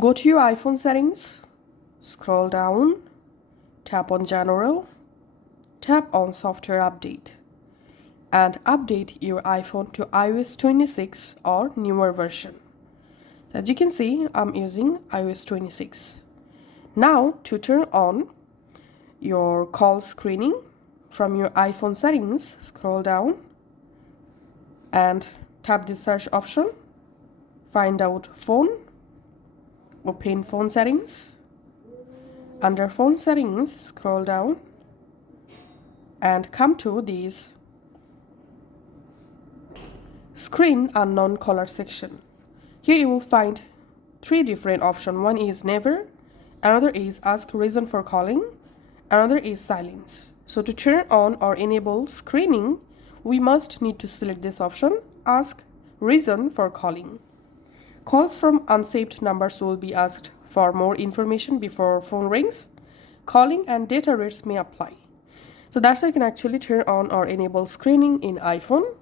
Go to your iPhone settings, scroll down, tap on General, tap on Software Update, and update your iPhone to iOS 26 or newer version. As you can see, I'm using iOS 26. Now, to turn on your call screening, from your iPhone settings, scroll down and tap the search option, find out phone, open phone settings. Under phone settings, scroll down and come to these screen unknown caller section. Here you will find three different options. One is never, another is ask reason for calling, another is silence. So to turn on or enable screening, we must need to select this option, ask reason for calling. Calls from unsaved numbers will be asked for more information before phone rings. Calling and data rates may apply. So that's how you can actually turn on or enable screening in iPhone.